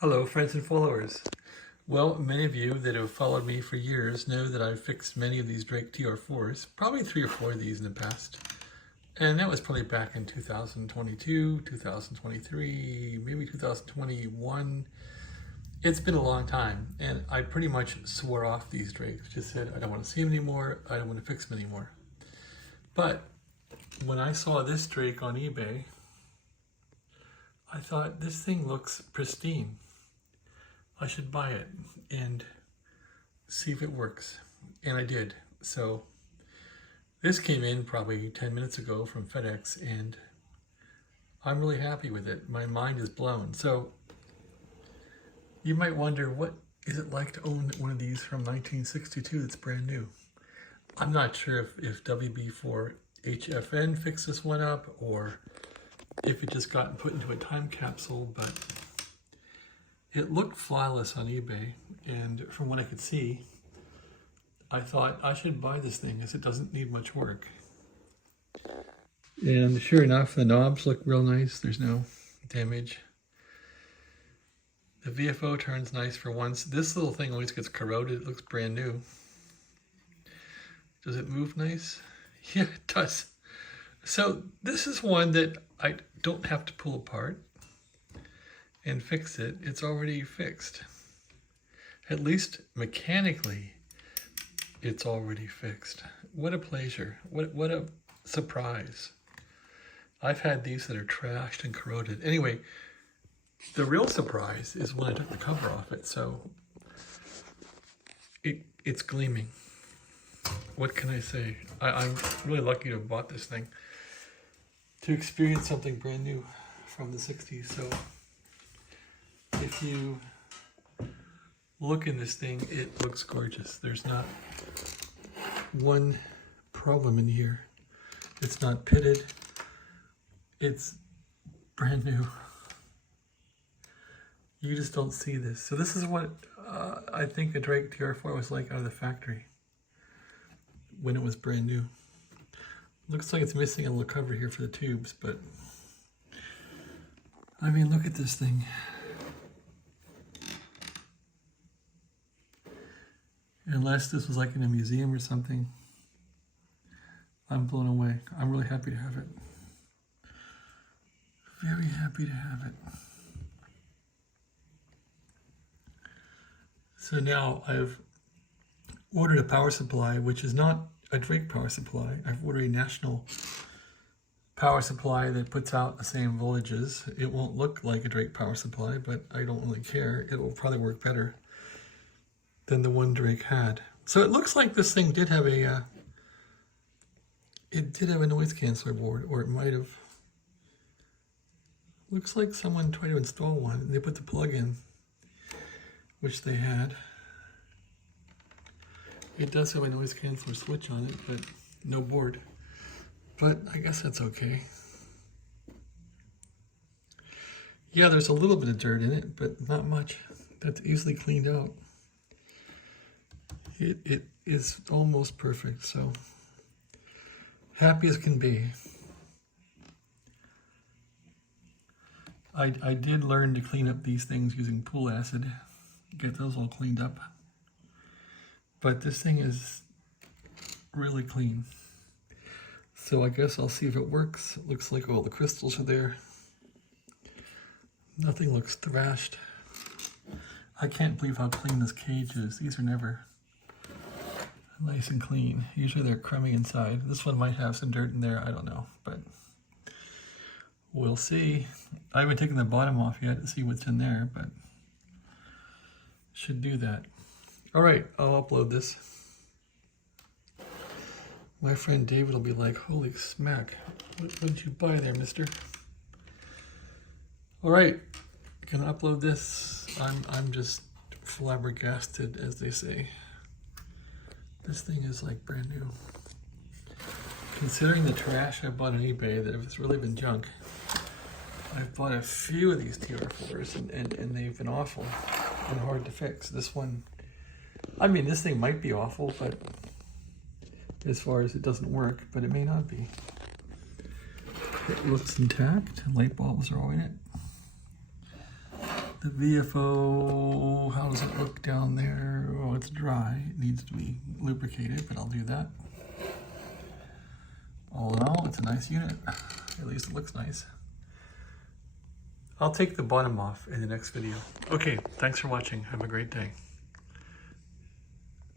Hello, friends and followers. Well, many of you that have followed me for years know that I've fixed many of these Drake TR4s, probably 3 or 4 of these in the past. And that was probably back in 2022, 2023, maybe 2021. It's been a long time, and I pretty much swore off these Drakes. Just said, I don't want to see them anymore, I don't want to fix them anymore. But when I saw this Drake on eBay, I thought, this thing looks pristine. I should buy it and see if it works. And I did. So this came in probably 10 minutes ago from FedEx, and I'm really happy with it. My mind is blown. So you might wonder, what is it like to own one of these from 1962 that's brand new? I'm not sure if WB4HFN fixed this one up or if it just got put into a time capsule, but it looked flawless on eBay, and from what I could see, I thought I should buy this thing as it doesn't need much work. And sure enough, the knobs look real nice. There's no damage. The VFO turns nice for once. This little thing always gets corroded. It looks brand new. Does it move nice? Yeah, it does. So this is one that I don't have to pull apart and fix it. It's already fixed. At least mechanically, it's already fixed. What a pleasure. What a surprise. I've had these that are trashed and corroded. Anyway, the real surprise is when I took the cover off it. So it's gleaming. What can I say? I'm really lucky to have bought this thing to experience something brand new from the 60s. So if you look in this thing, it looks gorgeous. There's not one problem in here. It's not pitted. It's brand new. You just don't see this. So this is what I think a Drake TR4 was like out of the factory when it was brand new. Looks like it's missing a little cover here for the tubes, but I mean, look at this thing. Unless this was like in a museum or something, I'm blown away. I'm really happy to have it. Very happy to have it. So now I've ordered a power supply, which is not a Drake power supply. I've ordered a national power supply that puts out the same voltages. It won't look like a Drake power supply, but I don't really care. It will probably work better than the one Drake had. So it looks like this thing did have a noise canceller board, or it might have. Looks like someone tried to install one and they put the plug in, which they had. It does have a noise canceller switch on it, but no board. But I guess that's okay. Yeah, there's a little bit of dirt in it, but not much. That's easily cleaned out. It is almost perfect, so happy as can be. I did learn to clean up these things using pool acid, get those all cleaned up. But this thing is really clean. So I guess I'll see if it works. It looks like all the crystals are there. Nothing looks thrashed. I can't believe how clean this cage is. These are never nice and clean. Usually they're crummy inside. This one might have some dirt in there, I don't know, but we'll see. I haven't taken the bottom off yet to see what's in there, but should do that. All right, I'll upload this. My friend David will be like, holy smack, what did you buy there, mister? All right, gonna upload this. I'm just flabbergasted, as they say. This thing is like brand new. Considering the trash I bought on eBay that has really been junk, I've bought a few of these TR4s and they've been awful and hard to fix. This one, I mean, this thing might be awful, but as far as it doesn't work, but it may not be. It looks intact. Light bulbs are all in it. The VFO, how does it look down there? Oh, it's dry. It needs to be lubricated, but I'll do that. All in all, it's a nice unit. At least it looks nice. I'll take the bottom off in the next video. Okay, thanks for watching. Have a great day.